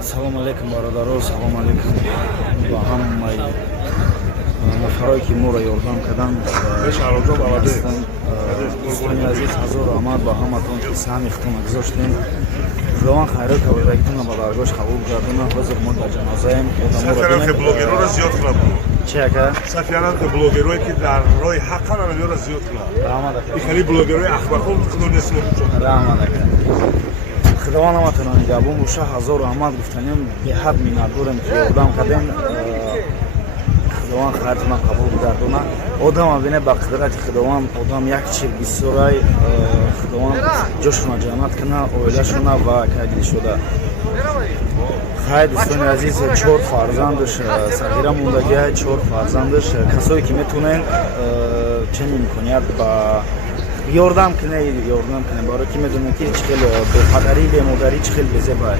Ассалому алейкум, бародаро, ассалому алейкум ба ҳамаи нафарои ки моро ёрдам карданд. Дӯстони азиз, ҳазор раҳмат ба ҳаматон ки саҳмихтон гузоштем. Худованд хайрат кавардагитона ба даргоҳш қабул гардона. ҳозир мо дар ҷанозаем. Сафиянат блогерора зиёд кунад. Чи ака? Сафиянат блогерое ки дар роҳи ҳаққан амалиёра зиёд кунад. Раҳмат ака. Ихали блогерои ахбархон қудор нест мо бучо. Раҳмат ака. Худованд ҳаматонро нигоҳбон боша. ҳазор раҳмат гуфтанем. беҳад миннатдорем ки ёрдам кардем. Худованд хайртона қабул гардона. Одама бине ба қудрати Худованд одам як чил бисёрай Худованд ҷошона ҷаннат кана, оилашона ва кайдишуда. Хай дӯстони азиз, 4 фарзандаш сағира мондагия, 4 фарзандаш касое ки метунен чунин имконият ба ёрдам кунед барои ки медонед ки чӣ хел бепадарӣ бемодарӣ чӣ хел безебай.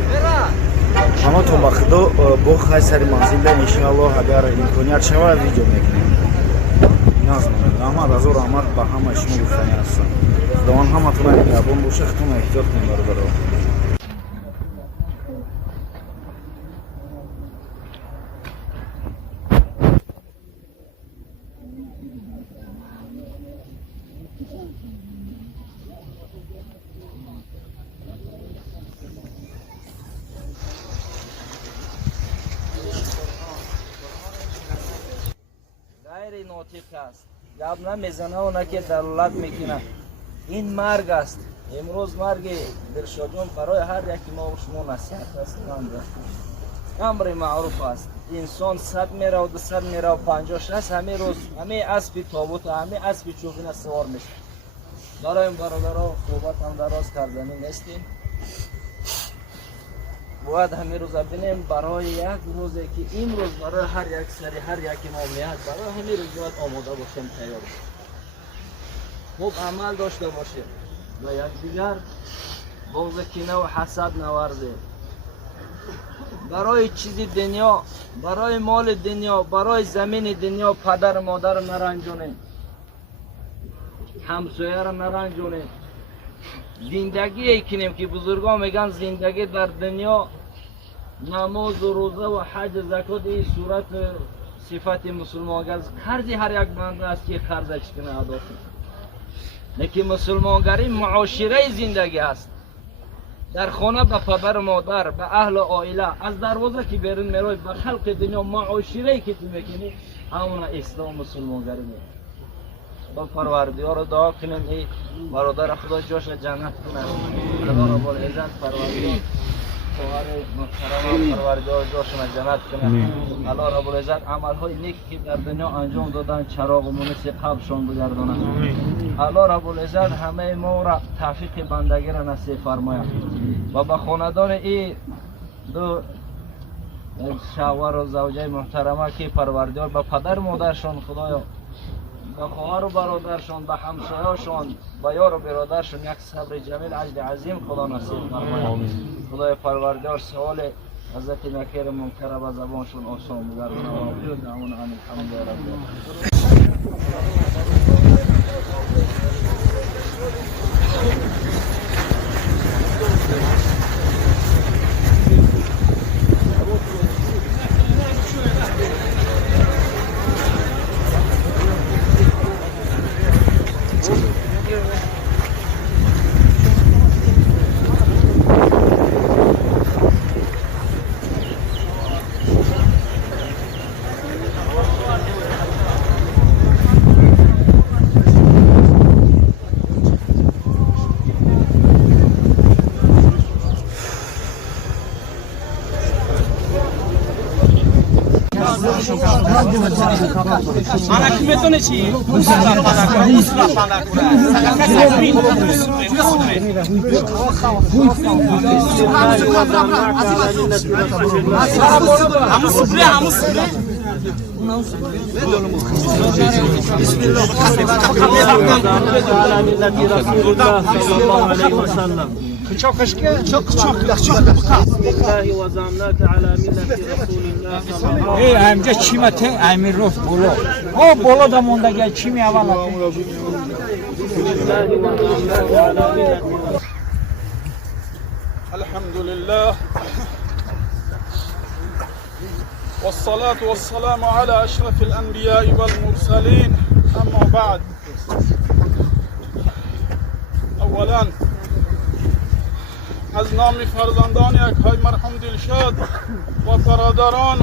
ҳаматон ба худо бо хай сари манзилда иншоаллоҳ агар имконият шавад видео мекунем. Раҳмат, ҳазор раҳмат ба ҳамаи шумо гуфтани ҳастам. Худованд ҳаматонро нигоҳбон боша. худтон эҳтиёт кунед бародаро. غیر ناطق است. گپ نمیزنه اونه که دلالت میکنه. این مرگ است. امروز مرگ دلشاد جان برای هر یکی ما و شما نصیحت است. امر معروف است. انسان 100 میره و 200 میره و 50 60 همه روز همه اسب تابوت همه اسب چوبین سوار میشه. داریم برادرها صحبت هم دراز کردنی نیستیم. باید همه روز ببینیم برای یک روزی که این روز برای هر یک سری هر یکی ما میاد برای همه روز باید آماده باشیم تیار باشیم. خوب عمل داشته باشیم و یکدیگر بغض کینه و حسد نورزیم. برای چیزی دنیا برای مال دنیا برای زمین دنیا پدر مادر نرنجونیم همسایه را نرنجونیم. زندگی کنیم که بزرگان میگن زندگی در دنیا نماز و روزه و حج و زکات این صورت صفت مسلمان است. قرضی هر یک بنده است که قرضش کنه ادا کنه. لیکن مسلمانگری معاشره زندگی است. در خانه به پدر مادر به اهل و عائله از دروازه که بیرون میروی به خلق دنیا معاشره که تو میکنی همون اسلام مسلمانگری میاد. با پروردگار رو دعا کنیم ای برادر خدا جاش جنت کنه. خدا رب العزت پروردگار شوهر محترم پروردگار جاشون جنت کنه. الله رب العزت عملهای نیکی که در دنیا انجام دادن چراغ و مونس قلبشون بگردونه. الله رب العزت همه ما را توفیق بندگی را نصیب فرماید و به خاندان ای دو شوهر و زوجه محترمه که پروردگار به پدر مادرشون خدایا به خواهر و برادرشون به همسایه‌شون به یار و برادرشون یک صبر جمیل عجل عظیم خدا نصیب فرماید. خدای پروردگار سوال حضرت نکیر منکر به زبانشون آسان بگردونه و آمین دعوانا ان الحمد لله. Ana ki metone chi? Musla pana kura, musla pana kura. Sakasabri. Amusubri, amusubri. بسم الله على ملة رسول الله صلى الله عليه وسلم بسم الله وزعمناك على ملة رسول الله صلى الله عليه وسلم Amca çime te emir rof bolo. O bolo da monda gel çimi avala. بسم الله وزعمناك على ملة الحمد لله والصلاة والسلام على أشرف الأنبياء والمرسلين أما بعد اولا از نام فرزندان یکهای مرحوم دلشاد و برادران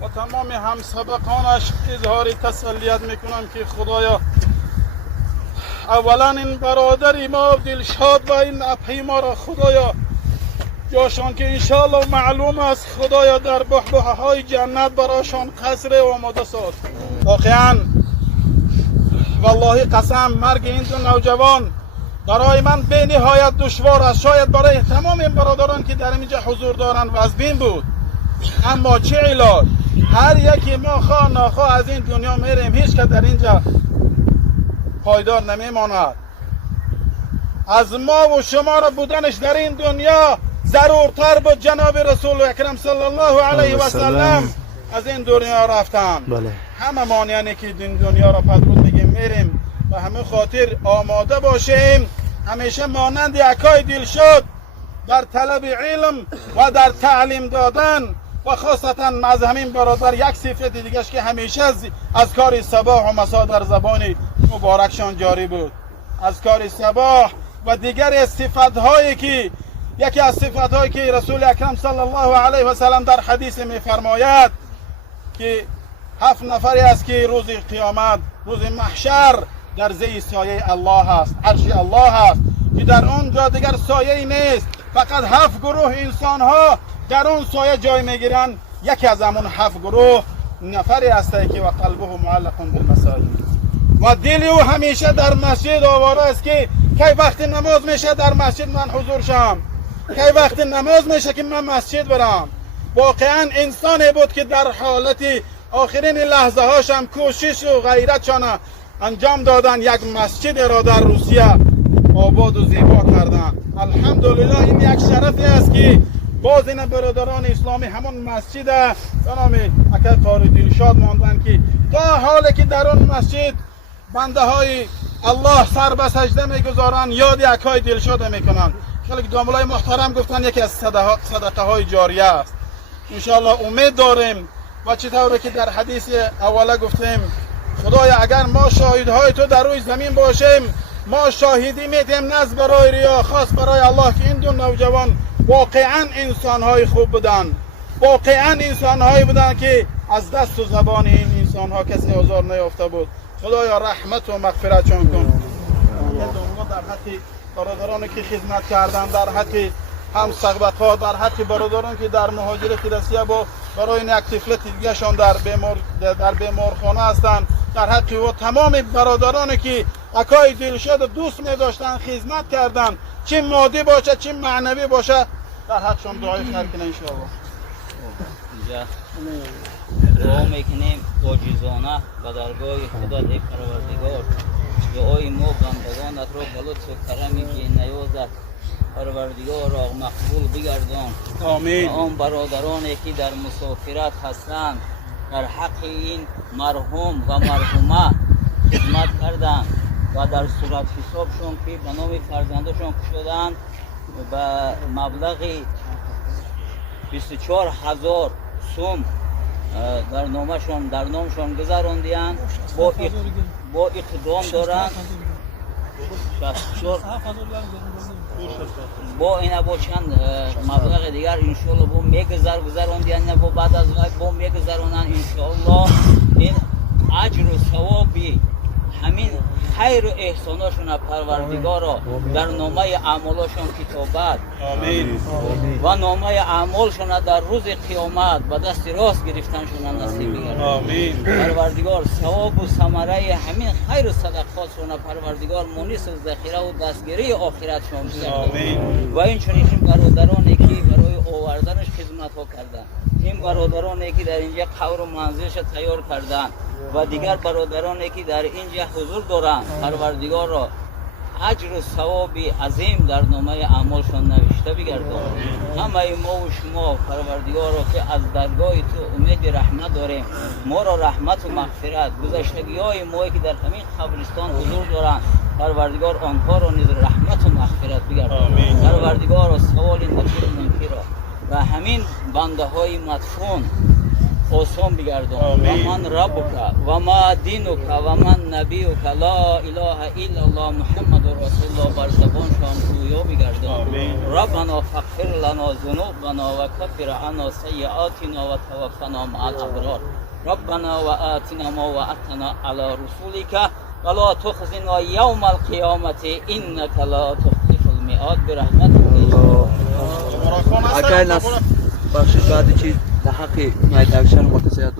و تمام همسبقانش اظهار تسلیت میکنم که خدایا اولا این برادر ما دلشاد و این اپی ما را خدایا جاشان که انشاءالله معلوم است خدایا در بحبوحه های جنت براشان قصر آماده ساز. واقعا والله قسم مرگ این دو نوجوان برای من به نهایت دشوار است، شاید برای تمام این برادران که در اینجا حضور دارند وزبین بود، اما چه علاج، هر یکی ما خواه ناخواه از این دنیا میریم، هیچ که در اینجا پایدار نمیماند. از ما و شما را بودنش در این دنیا ضرورتر بود. جناب رسول اکرم صلی الله علیه و سلم از این دنیا رفتن. همه مانیانی که این دنیا را پدرود میگیم میریم و همه خاطر آماده باشیم همیشه مانند یکای دلشاد در طلب علم و در تعلیم دادن و خاصتا از همین برادر یک صفت دیگه که همیشه از کار صباح و مسا در زبان مبارکشان جاری بود، از کار صباح و دیگر صفت‌هایی که یکی از صفت‌هایی که رسول اکرم صلی الله علیه و سلم در حدیث می‌فرماید که 7 نفری است که روز قیامت، روز محشر در زیر سایه الله است، عرش الله است، که در اونجا دیگر سایه نیست، فقط 7 گروه انسان‌ها در اون سایه جای میگیرن. یکی از همون 7 گروه نفری است که و قلبه معلق بالمساجد و دل او همیشه در مسجد آواره است که کی وقت نماز میشه در مسجد من حضور شم، کی وقت نماز میشه که من مسجد برم. واقعا انسانی بود که در حالت آخرین لحظه هاشم کوشش و غیرتشان انجام دادن، یک مسجد را در روسیه آباد و زیبا کردن. الحمدلله این یک شرفی است که باز این برادران اسلامی همون مسجد به نام اکا قاری دلشاد ماندن که تا حالی که در اون مسجد بنده های الله سر به سجده میگذارن یاد یکای دلشاد میکنن. خیلی داملای محترم گفتن یکی از صدقه های جاریه است. انشاءالله امید داریم و چطوری که در حدیث اوله گفتیم خدایا اگر ما شاهدهای تو در روی زمین باشیم ما شاهدی میدیم نه برای ریا، خاص برای الله که این دو نوجوان واقعا انسانهای خوب بودن، واقعا انسانهایی بودن که از دست و زبان این انسانها کسی آزار نیافته بود. خدایا رحمت و مغفرتشان کن. در حق برادرانی که خدمت کردن، در حق هم سقبت‌ها، در حق برادران که در مهاجرت روسیه با برای این یک طفل دیگه‌شان در بیمارخانه هستند، در حق و تمام برادرانی که اکای دلشاد دوست می‌داشتن خدمت کردن، چه مادی باشه چه معنوی باشه، در حقشان دعای خیر کنه ان شاء الله. دعا میکنیم عاجزانه و درگاه خدا ای پروردگار دعای ما بندگانت را به لطف و کرمی که نیازت پروردگار را مقبول بگردان. آمین. و آن برادرانی که در مسافرت هستند در حق این مرحوم و مرحومه خدمت کردند و در صورت حسابشون که به نام فرزندشون کشیدند به مبلغ 24,000 سوم در نامشان گذراندیان با اقدام دارند با این با چند مبلغ دیگر انشاءالله با میگذراندیان با بعد از وقت با میگذرانند انشاءالله این اجر و ثوابی همین خیر و احساناشون پروردگار را در نامه اعمالشون کتابت آمین و نامه اعمالشون در روز قیامت به دست راست گرفتنشون نصیب می‌گردد. آمین پروردگار ثواب و ثمره همین خیر و صدقاتشون پروردگار مونس و ذخیره و دستگیری آخرتشون بگردد. آمین و این چنین برادرانی که برای آوردنش خدمت ها کردن، این برادرانی که در اینجا قبر و منزلش تیار کردن و دیگر برادرانی که در اینجا حضور دارند، پروردگار را اجر و ثواب عظیم در نامه اعمالشان نوشته بگردان. همه ما و شما پروردگار را که از درگاه تو امید رحمت داریم، ما را رحمت و مغفرت، گذشتگی های ما که در همین قبرستان حضور دارند، پروردگار آنها را نیز رحمت و مغفرت بگردان. پروردگار را سوال نکیر و منکر را و همین بنده های مدفون آسان بگردان. و من ربک و ما دینک و من نبیک لا اله الا الله محمد رسول الله بر زبانشان گویا بگردان. ربنا فاغفر لنا ذنوبنا و کفر عنا سیئاتنا و توفنا مع الابرار. ربنا و آتنا ما وعدتنا علی رسولک ولا تخزنا یوم القیامت انک لا تخلف الميعاد برحمتک. اگر ناس بخش بعد چیز در حق مایدکشن متسیات